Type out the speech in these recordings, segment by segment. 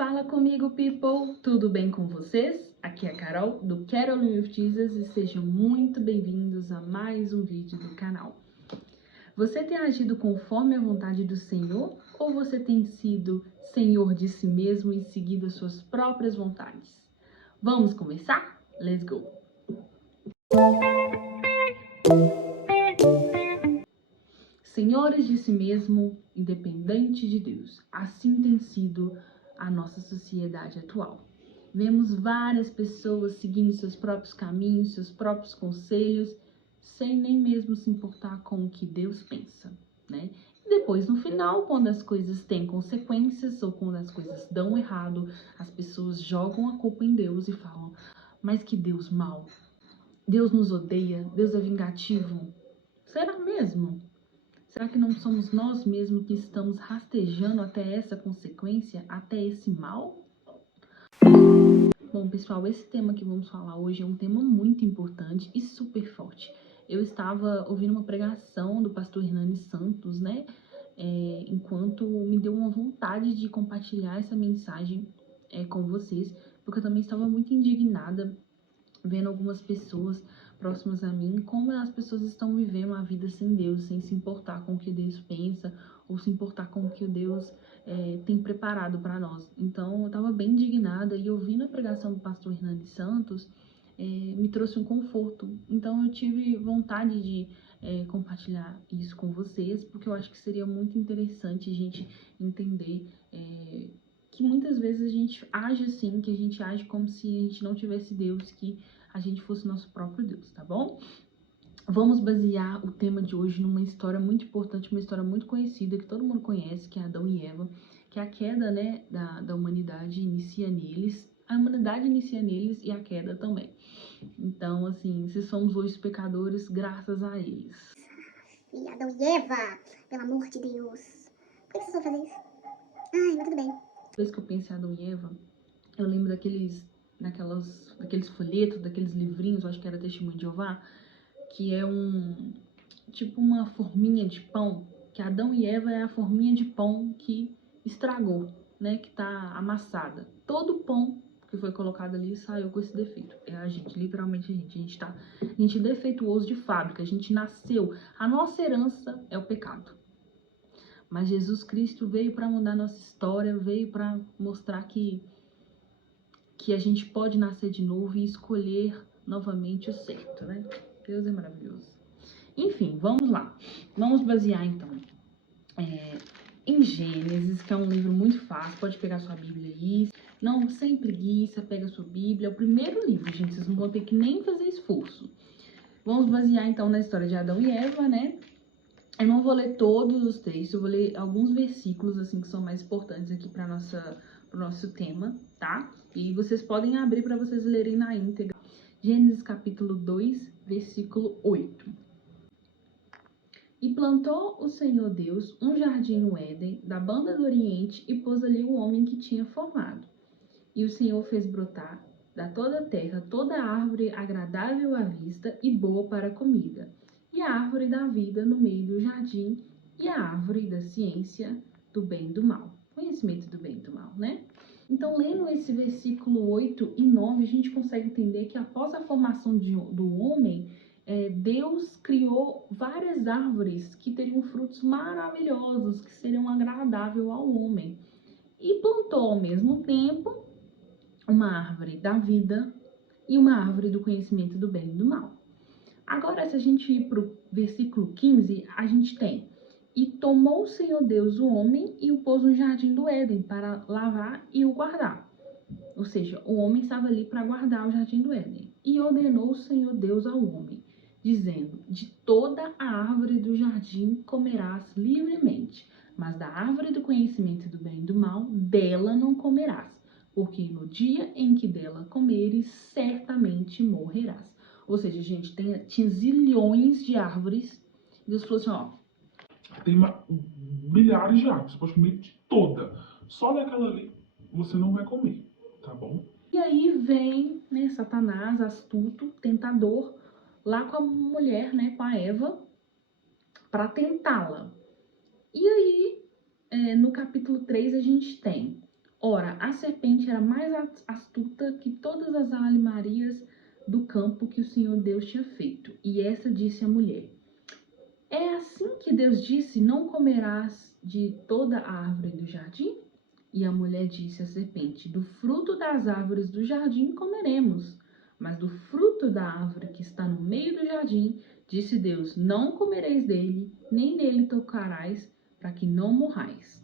Fala comigo, people! Tudo bem com vocês? Aqui é a Carol, do Carol with Jesus, e sejam muito bem-vindos a mais um vídeo do canal. Você tem agido conforme a vontade do Senhor ou você tem sido senhor de si mesmo e seguido as suas próprias vontades? Vamos começar? Let's go! Senhores de si mesmo, independente de Deus. Assim tem sido a nossa sociedade atual. Vemos várias pessoas seguindo seus próprios caminhos, seus próprios conselhos, sem nem mesmo se importar com o que Deus pensa, né? E depois, no final, quando as coisas têm consequências ou quando as coisas dão errado, as pessoas jogam a culpa em Deus e falam: mas que Deus mau, Deus nos odeia, Deus é vingativo. Será mesmo? Será que não somos nós mesmos que estamos rastejando até essa consequência, até esse mal? Bom, pessoal, esse tema que vamos falar hoje é um tema muito importante e super forte. Eu estava ouvindo uma pregação do pastor Hernani Santos, né? Enquanto me deu uma vontade de compartilhar essa mensagem com vocês, porque eu também estava muito indignada vendo algumas pessoas próximas a mim, como as pessoas estão vivendo a vida sem Deus, sem se importar com o que Deus pensa, ou se importar com o que Deus tem preparado para nós. Então, eu estava bem indignada e ouvindo a pregação do pastor Hernani Santos, me trouxe um conforto. Então, eu tive vontade de compartilhar isso com vocês, porque eu acho que seria muito interessante a gente entender que muitas vezes a gente age assim, que a gente age como se a gente não tivesse Deus, que a gente fosse nosso próprio Deus, tá bom? Vamos basear o tema de hoje numa história muito importante, uma história muito conhecida, que todo mundo conhece, que é Adão e Eva, que é a queda, né, da humanidade inicia neles, a humanidade inicia neles e a queda também. Então, assim, se somos hoje pecadores, graças a eles. E Adão e Eva, pelo amor de Deus. Por que vocês vão fazer isso? Ai, mas tudo bem. Depois que eu penso em Adão e Eva, eu lembro daqueles folhetos, daqueles livrinhos, eu acho que era Testemunho de Jeová, que é tipo uma forminha de pão, que Adão e Eva é a forminha de pão que estragou, né, que tá amassada. Todo pão que foi colocado ali saiu com esse defeito. É a gente, literalmente a gente é defeituoso de fábrica, a gente nasceu, a nossa herança é o pecado. Mas Jesus Cristo veio para mudar nossa história, veio para mostrar que a gente pode nascer de novo e escolher novamente o certo, né? Deus é maravilhoso. Enfim, vamos lá. Vamos basear, então, em Gênesis, que é um livro muito fácil. Pode pegar sua Bíblia aí. Não, sem preguiça, pega sua Bíblia. É o primeiro livro, gente. Vocês não vão ter que nem fazer esforço. Vamos basear, então, na história de Adão e Eva, né? Eu não vou ler todos os textos, eu vou ler alguns versículos, assim, que são mais importantes aqui para o nosso tema, tá? E vocês podem abrir para vocês lerem na íntegra. Gênesis capítulo 2, versículo 8. E plantou o Senhor Deus um jardim no Éden, da banda do Oriente, e pôs ali o homem que tinha formado. E o Senhor fez brotar da toda a terra toda árvore agradável à vista e boa para a comida, e a árvore da vida no meio do jardim, e a árvore da ciência do bem e do mal. Conhecimento do bem e do mal, né? Então, lendo esse versículo 8 e 9, a gente consegue entender que após a formação do homem, Deus criou várias árvores que teriam frutos maravilhosos, que seriam agradáveis ao homem. E plantou ao mesmo tempo uma árvore da vida e uma árvore do conhecimento do bem e do mal. Agora, se a gente ir para o versículo 15, a gente tem: e tomou o Senhor Deus o homem e o pôs no jardim do Éden para lavrar e o guardar. Ou seja, o homem estava ali para guardar o jardim do Éden. E ordenou o Senhor Deus ao homem, dizendo: de toda a árvore do jardim comerás livremente, mas da árvore do conhecimento do bem e do mal, dela não comerás, porque no dia em que dela comeres, certamente morrerás. Ou seja, gente, tinha zilhões de árvores. Deus falou assim, ó, tem milhares de árvores, você pode comer de toda. Só daquela ali você não vai comer, tá bom? E aí vem, né, Satanás, astuto, tentador, lá com a mulher, né, com a Eva, para tentá-la. E aí, no capítulo 3, a gente tem: ora, Ora, a serpente era mais astuta que todas as alimarias do campo que o Senhor Deus tinha feito. E essa disse à mulher: é assim que Deus disse: não comerás de toda a árvore do jardim? E a mulher disse à serpente: do fruto das árvores do jardim comeremos, mas do fruto da árvore que está no meio do jardim, disse Deus: não comereis dele, nem nele tocarás, para que não morrais.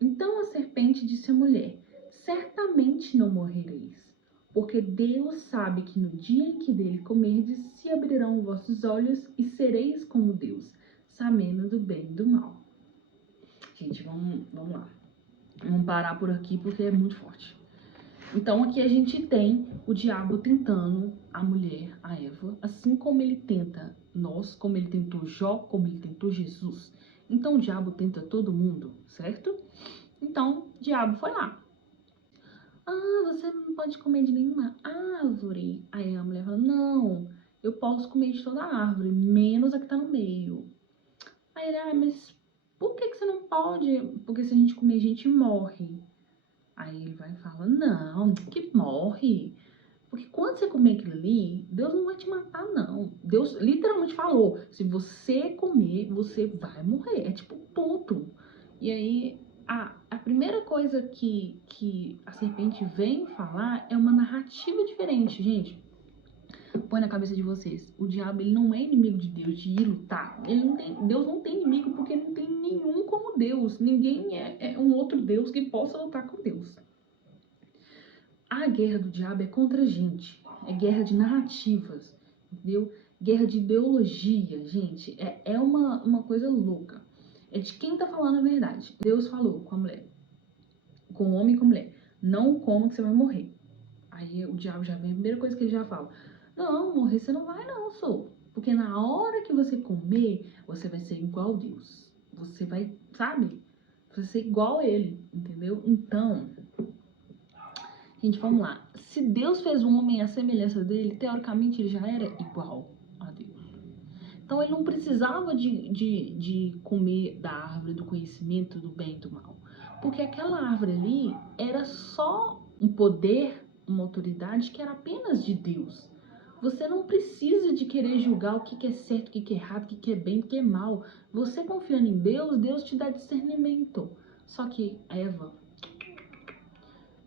Então a serpente disse à mulher: certamente não morrereis, porque Deus sabe que no dia em que dele comerdes, se abrirão vossos olhos e sereis como Deus, sabendo do bem e do mal. Gente, vamos lá. Vamos parar por aqui porque é muito forte. Então aqui a gente tem o diabo tentando a mulher, a Eva, assim como ele tenta nós, como ele tentou Jó, como ele tentou Jesus. Então o diabo tenta todo mundo, certo? Então o diabo foi lá. Ah, você não pode comer de nenhuma árvore. Aí a mulher fala: não, eu posso comer de toda a árvore, menos a que tá no meio. Aí ele: ah, mas por que você não pode? Porque se a gente comer, a gente morre. Aí ele vai e fala: não, que morre. Porque quando você comer aquilo ali, Deus não vai te matar, não. Deus literalmente falou: se você comer, você vai morrer. É tipo, ponto. E aí, a primeira coisa que a serpente vem falar é uma narrativa diferente, gente. Põe na cabeça de vocês: o diabo, ele não é inimigo de Deus, de ir lutar. Deus não tem inimigo porque não tem nenhum como Deus. Ninguém é um outro Deus que possa lutar com Deus. A guerra do diabo é contra a gente. É guerra de narrativas, entendeu? Guerra de ideologia, gente. É uma coisa louca. É de quem tá falando a verdade. Deus falou com a mulher, com o homem e com a mulher: não coma que você vai morrer. Aí o diabo já vem, a primeira coisa que ele já fala: não, morrer você não vai não, sou. Porque na hora que você comer, você vai ser igual a Deus. Você vai, sabe? Você vai ser igual a ele, entendeu? Então, gente, vamos lá. Se Deus fez um homem à semelhança dele, teoricamente ele já era igual a Deus. Então ele não precisava de comer da árvore do conhecimento do bem e do mal. Porque aquela árvore ali era só um poder, uma autoridade que era apenas de Deus. Você não precisa de querer julgar o que é certo, o que é errado, o que é bem, o que é mal. Você confiando em Deus, Deus te dá discernimento. Só que Eva,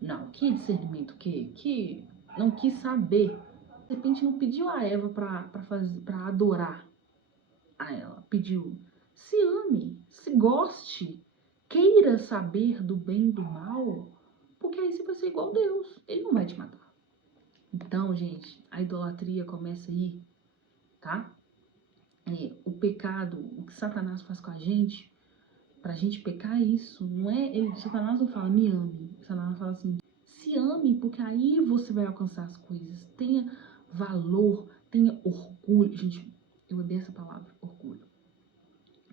não, que discernimento, que não quis saber. De repente não pediu a Eva para adorar a ela. Pediu: se ame, se goste, queira saber do bem e do mal, porque aí você vai ser igual a Deus. Ele não vai te matar. Então, gente, a idolatria começa aí, tá? O pecado, o que Satanás faz com a gente, pra gente pecar, é isso. Não é, Satanás não fala: me ame. Satanás fala assim: se ame, porque aí você vai alcançar as coisas. Tenha valor, tenha orgulho. Gente, eu odeio essa palavra, orgulho.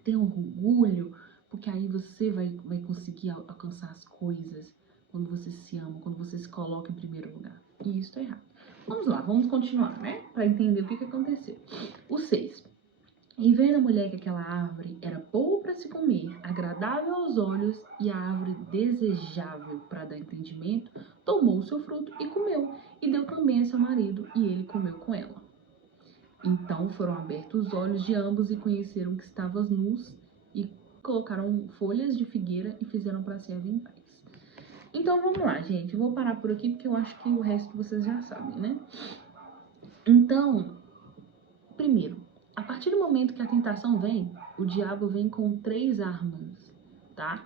Tenha orgulho, porque aí você vai conseguir alcançar as coisas quando você se ama, quando você se coloca em primeiro lugar. E isso é errado. Vamos lá, vamos continuar, né? Pra entender o que aconteceu. O 6. E vendo a mulher que aquela árvore era boa para se comer, agradável aos olhos e a árvore desejável para dar entendimento, tomou o seu fruto e comeu, e deu também a seu marido, e ele comeu com ela. Então foram abertos os olhos de ambos e conheceram que estavam nus, e colocaram folhas de figueira e fizeram para si aventais. Então vamos lá, gente. Eu vou parar por aqui porque eu acho que o resto vocês já sabem, né? Então, primeiro, a partir do momento que a tentação vem, o diabo vem com 3 armas, tá?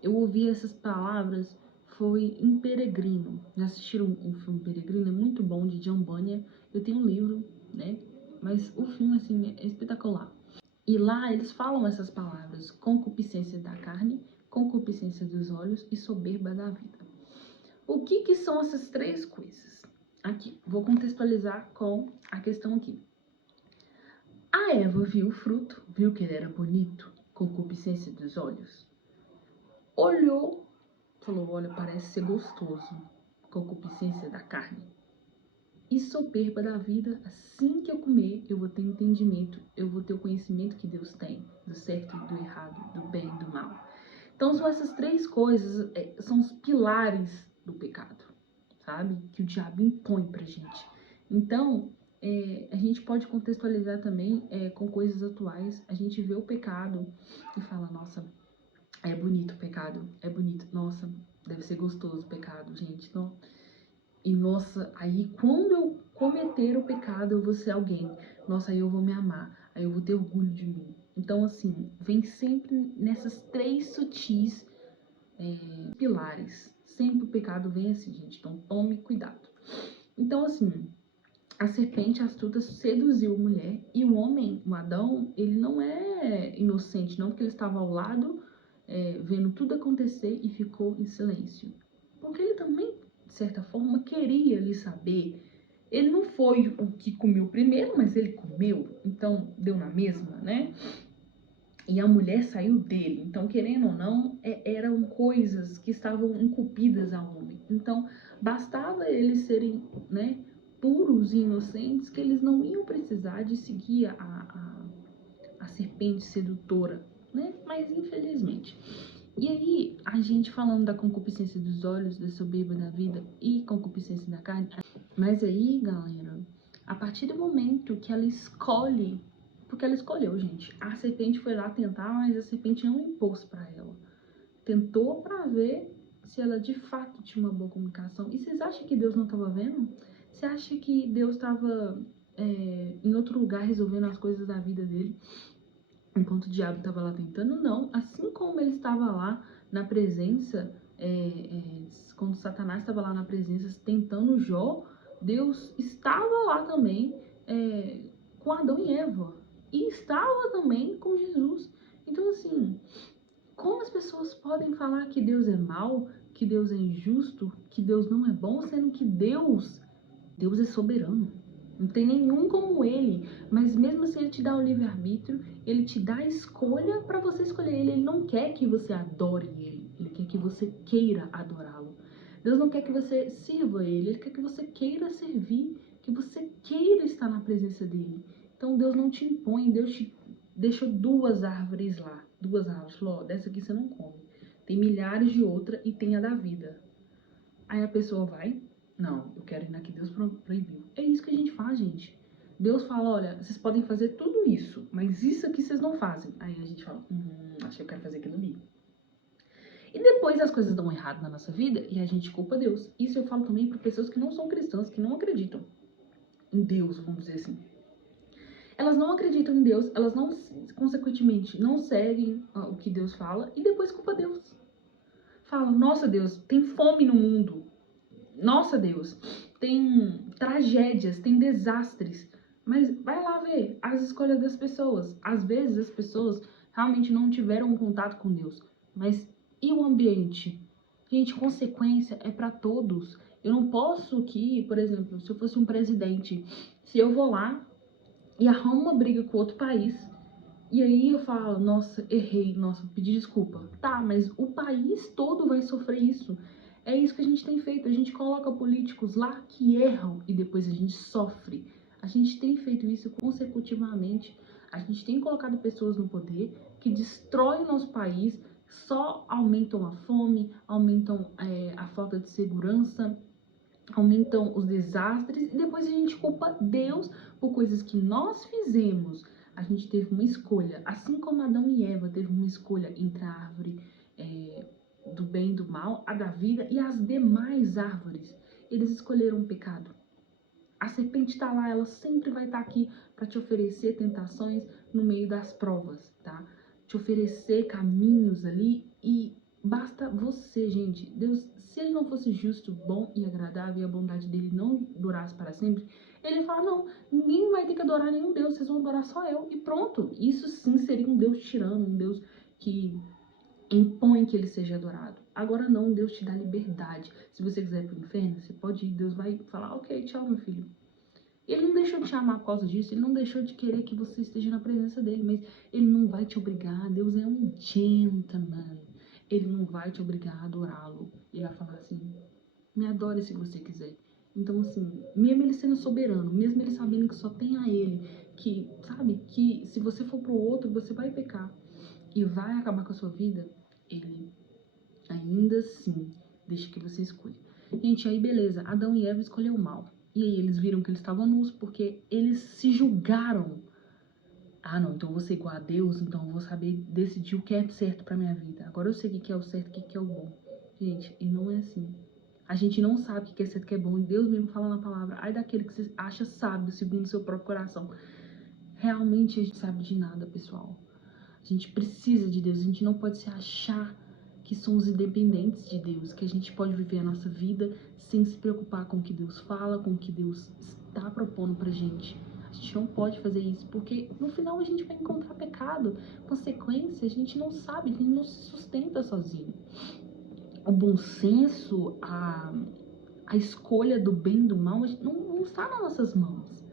Eu ouvi essas palavras, foi em Peregrino. Já assistiram o filme Peregrino? É muito bom, de John Bunyan. Eu tenho um livro, né? Mas o filme, assim, é espetacular. E lá eles falam essas palavras: concupiscência da carne, concupiscência dos olhos e soberba da vida. O que são essas 3 coisas? Aqui, vou contextualizar com a questão aqui. A Eva viu o fruto, viu que ele era bonito, concupiscência dos olhos. Olhou, falou: olha, parece ser gostoso, concupiscência da carne. E soberba da vida: assim que eu comer, eu vou ter entendimento, eu vou ter o conhecimento que Deus tem, do certo e do errado, do bem e do mal. Então são essas três coisas, são os pilares do pecado, sabe? Que o diabo impõe pra gente. Então, a gente pode contextualizar também com coisas atuais. A gente vê o pecado e fala, nossa, é bonito o pecado, é bonito. Nossa, deve ser gostoso o pecado, gente. Não. E nossa, aí quando eu cometer o pecado, eu vou ser alguém. Nossa, aí eu vou me amar, aí eu vou ter orgulho de mim. Então, assim, vem sempre nessas três sutis pilares. Sempre o pecado vem assim, gente. Então, tome cuidado. Então, assim, a serpente astuta seduziu a mulher e o homem, o Adão, ele não é inocente, não, porque ele estava ao lado, vendo tudo acontecer e ficou em silêncio. Porque ele também, de certa forma, queria lhe saber. Ele não foi o que comeu primeiro, mas ele comeu, então deu na mesma, né? E a mulher saiu dele. Então, querendo ou não, eram coisas que estavam incumbidas ao homem. Então, bastava eles serem, né, puros e inocentes, que eles não iam precisar de seguir a serpente sedutora, né? Mas, infelizmente. E aí, a gente falando da concupiscência dos olhos, da soberba da vida e concupiscência da carne. Mas aí, galera, a partir do momento que ela escolhe, porque ela escolheu, gente. A serpente foi lá tentar, mas a serpente não impôs pra ela. Tentou pra ver se ela de fato tinha uma boa comunicação. E vocês acham que Deus não estava vendo? Você acha que Deus estava em outro lugar resolvendo as coisas da vida dele, enquanto o diabo estava lá tentando? Não. Assim como ele estava lá na presença, quando Satanás estava lá na presença tentando Jó, Deus estava lá também com Adão e Eva. E estava também com Jesus. Então, assim, como as pessoas podem falar que Deus é mau, que Deus é injusto, que Deus não é bom, sendo que Deus é soberano. Não tem nenhum como ele. Mas mesmo assim, ele te dá o livre-arbítrio, ele te dá a escolha para você escolher ele. Ele não quer que você adore ele, ele quer que você queira adorá-lo. Deus não quer que você sirva ele quer que você queira servir, que você queira estar na presença dele. Então Deus não te impõe, Deus te deixou duas árvores lá. Duas árvores. Falou, ó, dessa aqui você não come. Tem milhares de outras e tem a da vida. Aí a pessoa vai, não, eu quero ir na que Deus proibiu. É isso que a gente faz, gente. Deus fala, olha, vocês podem fazer tudo isso, mas isso aqui vocês não fazem. Aí a gente fala, acho que eu quero fazer aquilo ali. E depois as coisas dão errado na nossa vida e a gente culpa Deus. Isso eu falo também para pessoas que não são cristãs, que não acreditam em Deus, vamos dizer assim. Elas não acreditam em Deus, elas não, consequentemente, não seguem o que Deus fala e depois culpa Deus. Fala, nossa Deus, tem fome no mundo. Nossa Deus, tem tragédias, tem desastres. Mas vai lá ver as escolhas das pessoas. Às vezes as pessoas realmente não tiveram um contato com Deus. Mas e o ambiente? Gente, consequência é para todos. Eu não posso que, por exemplo, se eu fosse um presidente, se eu vou lá e arrumo uma briga com outro país, e aí eu falo, nossa, errei, nossa, pedi desculpa. Tá, mas o país todo vai sofrer isso. É isso que a gente tem feito. A gente coloca políticos lá que erram e depois a gente sofre. A gente tem feito isso consecutivamente. A gente tem colocado pessoas no poder que destroem o nosso país, só aumentam a fome, aumentam a falta de segurança, aumentam os desastres e depois a gente culpa Deus por coisas que nós fizemos. A gente teve uma escolha, assim como Adão e Eva teve uma escolha entre a árvore do bem e do mal, a da vida e as demais árvores. Eles escolheram o pecado. A serpente está lá, ela sempre vai estar aqui para te oferecer tentações no meio das provas, tá? Te oferecer caminhos ali e basta você, gente. Deus, se ele não fosse justo, bom e agradável e a bondade dele não durasse para sempre, ele fala, não, ninguém vai ter que adorar nenhum Deus, vocês vão adorar só eu. E pronto, isso sim seria um Deus tirano, um Deus que impõe que ele seja adorado. Agora não, Deus te dá liberdade. Se você quiser ir pro inferno, você pode ir, Deus vai falar, ok, tchau, meu filho. Ele não deixou de te amar por causa disso, ele não deixou de querer que você esteja na presença dele, mas ele não vai te obrigar. Deus é um gentleman. Ele não vai te obrigar a adorá-lo. Ele vai falar assim, me adore se você quiser. Então, assim, mesmo ele sendo soberano, mesmo ele sabendo que só tem a ele, que, sabe, que se você for pro outro, você vai pecar e vai acabar com a sua vida, ele ainda assim deixa que você escolha. Gente, aí beleza, Adão e Eva escolheram o mal. E aí eles viram que eles estavam nus porque eles se julgaram. Ah, não, então eu vou ser igual a Deus, então eu vou saber decidir o que é certo pra minha vida. Agora eu sei o que é o certo, o que é o bom. Gente, e não é assim. A gente não sabe o que é certo, o que é bom. E Deus mesmo fala na palavra. Ai daquele que você acha sábio, segundo o seu próprio coração. Realmente a gente sabe de nada, pessoal. A gente precisa de Deus. A gente não pode se achar que somos independentes de Deus. Que a gente pode viver a nossa vida sem se preocupar com o que Deus fala, com o que Deus está propondo pra gente. A gente não pode fazer isso, porque no final a gente vai encontrar pecado, consequência, a gente não sabe, a gente não se sustenta sozinho. O bom senso, a escolha do bem e do mal, não está nas nossas mãos.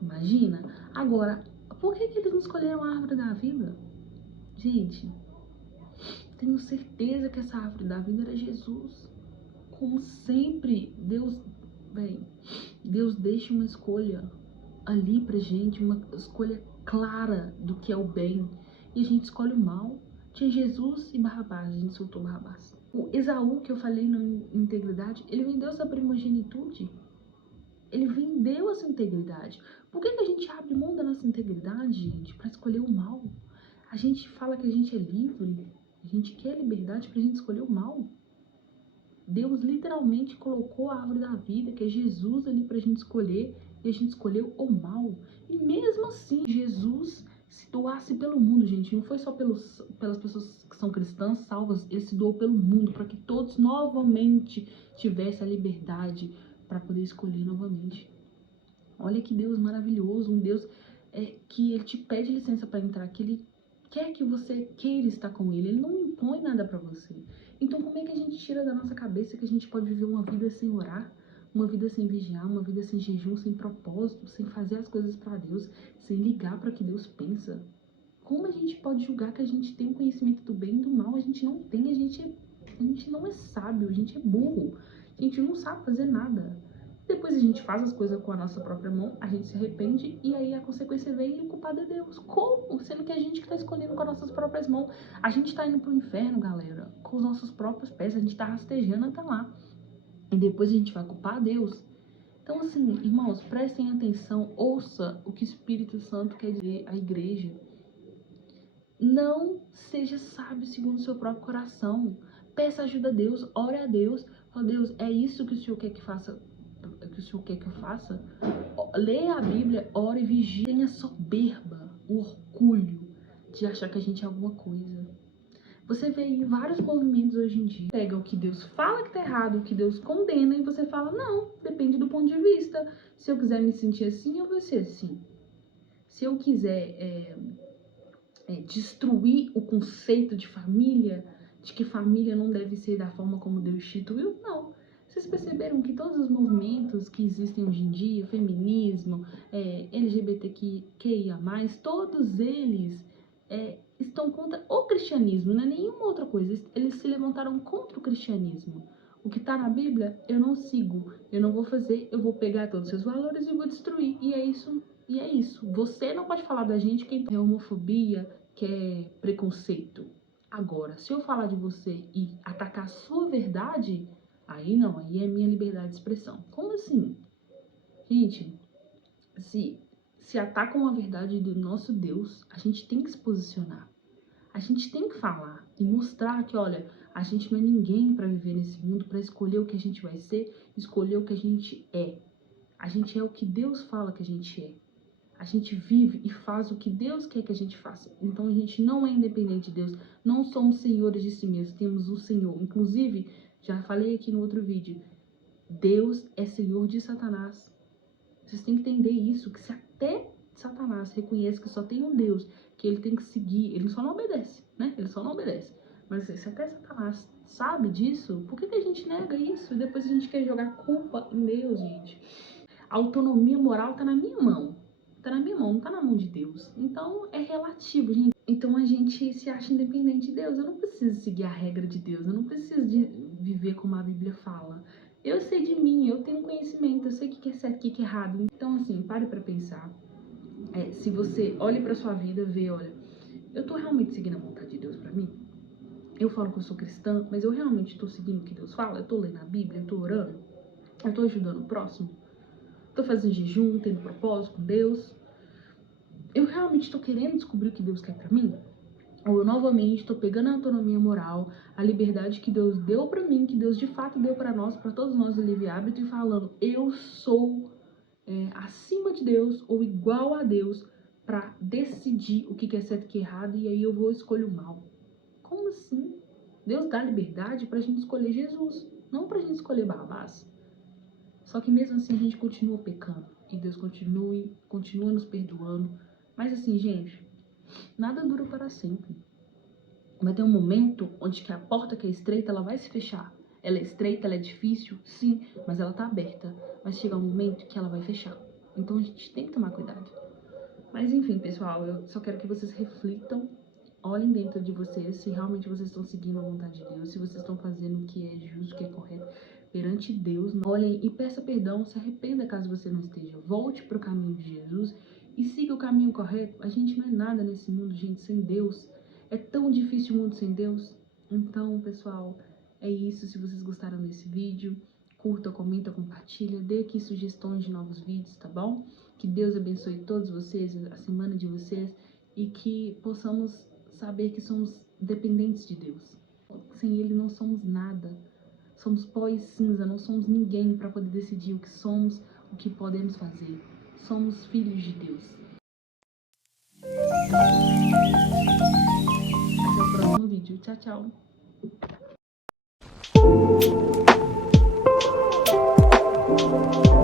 Imagina. Agora, por que eles não escolheram a árvore da vida? Gente, tenho certeza que essa árvore da vida era Jesus. Como sempre, Deus deixa uma escolha ali pra gente, uma escolha clara do que é o bem. E a gente escolhe o mal. Tinha Jesus e Barrabás, a gente soltou Barrabás. O Esaú, que eu falei na integridade, ele vendeu essa primogenitude. Ele vendeu essa integridade. Por que a gente abre mão da nossa integridade, gente, pra escolher o mal? A gente fala que a gente é livre, a gente quer liberdade pra gente escolher o mal. Deus literalmente colocou a árvore da vida, que é Jesus, ali pra gente escolher, e a gente escolheu o mal. E mesmo assim, Jesus se doasse pelo mundo, gente. Não foi só pelas pessoas que são cristãs salvas, ele se doou pelo mundo, para que todos novamente tivessem a liberdade para poder escolher novamente. Olha que Deus maravilhoso, um Deus que ele te pede licença para entrar, que ele quer que você queira estar com ele, ele não impõe nada para você. Então como é que a gente tira da nossa cabeça que a gente pode viver uma vida sem orar, uma vida sem vigiar, uma vida sem jejum, sem propósito, sem fazer as coisas para Deus, sem ligar para o que Deus pensa? Como a gente pode julgar que a gente tem o conhecimento do bem e do mal? A gente não tem, a gente não é sábio, a gente é burro, a gente não sabe fazer nada. Depois a gente faz as coisas com a nossa própria mão, a gente se arrepende e aí a consequência vem e o culpado é Deus. Como? Sendo que a gente que tá escolhendo com as nossas próprias mãos. A gente tá indo pro inferno, galera, com os nossos próprios pés, a gente tá rastejando até lá. E depois a gente vai culpar a Deus. Então assim, irmãos, prestem atenção, ouça o que o Espírito Santo quer dizer à igreja. Não seja sábio segundo o seu próprio coração. Peça ajuda a Deus, ore a Deus. Fala, Deus, é isso que o Senhor quer que faça? Que o Senhor quer que eu faça? Leia a Bíblia, ore e vigie. Tenha soberba, o orgulho de achar que a gente é alguma coisa. Você vê em vários movimentos hoje em dia, pega o que Deus fala que tá errado, o que Deus condena, e você fala, não, depende do ponto de vista. Se eu quiser me sentir assim, eu vou ser assim. Se eu quiser destruir o conceito de família, de que família não deve ser da forma como Deus instituiu, não. Vocês perceberam que todos os movimentos que existem hoje em dia, feminismo, LGBTQIA+, todos eles estão contra o cristianismo, não é nenhuma outra coisa. Eles se levantaram contra o cristianismo. O que está na Bíblia, eu não sigo, eu não vou fazer, eu vou pegar todos os seus valores e vou destruir. E é isso. E é isso. Você não pode falar da gente que é homofobia, que é preconceito. Agora, se eu falar de você e atacar a sua verdade, aí não, aí é minha liberdade de expressão. Como assim? Gente, se atacam a verdade do nosso Deus, a gente tem que se posicionar. A gente tem que falar e mostrar que, olha, a gente não é ninguém para viver nesse mundo, para escolher o que a gente vai ser, escolher o que a gente é. A gente é o que Deus fala que a gente é. A gente vive e faz o que Deus quer que a gente faça. Então a gente não é independente de Deus. Não somos senhores de si mesmos. Temos o Senhor. Inclusive, já falei aqui no outro vídeo, Deus é Senhor de Satanás. Vocês têm que entender isso, que se até Satanás reconhece que só tem um Deus, que ele tem que seguir, ele só não obedece, né? Ele só não obedece. Mas se até Satanás sabe disso, por que a gente nega isso? E depois a gente quer jogar culpa em Deus, gente? A autonomia moral tá na minha mão. Tá na minha mão, não tá na mão de Deus. Então é relativo, gente. Então a gente se acha independente de Deus. Eu não preciso seguir a regra de Deus. Eu não preciso de viver como a Bíblia fala. Eu sei de mim, eu tenho conhecimento, eu sei o que é certo, o que é errado. Então assim, pare pra pensar. Se você olha pra sua vida, vê, olha, eu tô realmente seguindo a vontade de Deus pra mim? eu falo que eu sou cristã, mas eu realmente estou seguindo o que Deus fala? Eu estou lendo a Bíblia, eu estou orando, eu estou ajudando o próximo, estou fazendo jejum, tendo propósito com Deus. Eu realmente estou querendo descobrir o que Deus quer pra mim? Ou eu novamente estou pegando a autonomia moral, a liberdade que Deus deu pra mim, que Deus de fato deu pra nós, pra todos nós o livre-árbitro, e falando, eu sou acima de Deus ou igual a Deus pra decidir o que é certo e o que é errado, e aí eu vou escolher o mal. Como assim? Deus dá liberdade pra gente escolher Jesus, não pra gente escolher Barrabás. Só que mesmo assim a gente continua pecando, e Deus continua nos perdoando. Mas assim, gente, nada dura para sempre. Vai ter um momento onde que a porta que é estreita, ela vai se fechar. Ela é estreita, ela é difícil, sim, mas ela tá aberta. Vai chegar um momento que ela vai fechar. Então a gente tem que tomar cuidado. Mas enfim, pessoal, eu só quero que vocês reflitam, olhem dentro de vocês, se realmente vocês estão seguindo a vontade de Deus, se vocês estão fazendo o que é justo, o que é correto perante Deus. Olhem e peça perdão, se arrependa caso você não esteja. Volte para o caminho de Jesus e siga o caminho correto. A gente não é nada nesse mundo, gente, sem Deus. É tão difícil o mundo sem Deus. Então, pessoal, é isso. Se vocês gostaram desse vídeo, curta, comenta, compartilha, dê aqui sugestões de novos vídeos, tá bom? Que Deus abençoe todos vocês, a semana de vocês, e que possamos saber que somos dependentes de Deus. Sem Ele não somos nada. Somos pó e cinza, não somos ninguém para poder decidir o que somos, o que podemos fazer. Somos filhos de Deus. Até o próximo vídeo. Tchau, tchau.